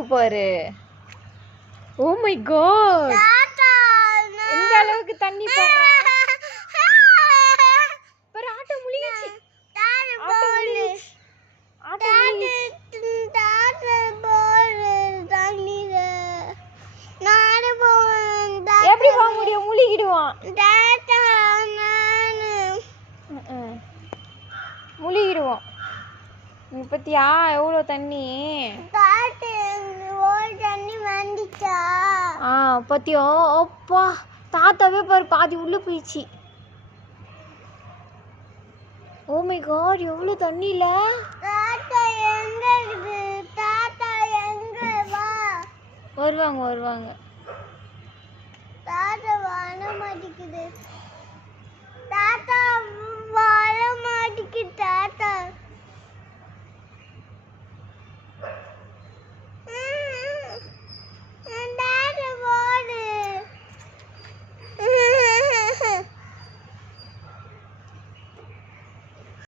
இருக்கு பாரு. Oh my God இந்த அளவுக்கு தண்ணி பாரு ஆட்டோ முழுகிச்சு ஆட்டோ முழுகிச்சு ஆட்டோ எப்படி போக முடியும்? முழுகிடுவான். தாத்தா நானு முழுகிடுவோம் இங்க எவ்வளோ தண்ணி? பத்தியோ? அப்பா தாத்தாவே பாரு பாதி உள்ள போயிடுச்சு. ஓ மை காட் எவ்வளோ தண்ணி இல்ல தாத்தா எங்க இருக்கு தாத்தா எங்க வா. வருவாங்க வருவாங்க.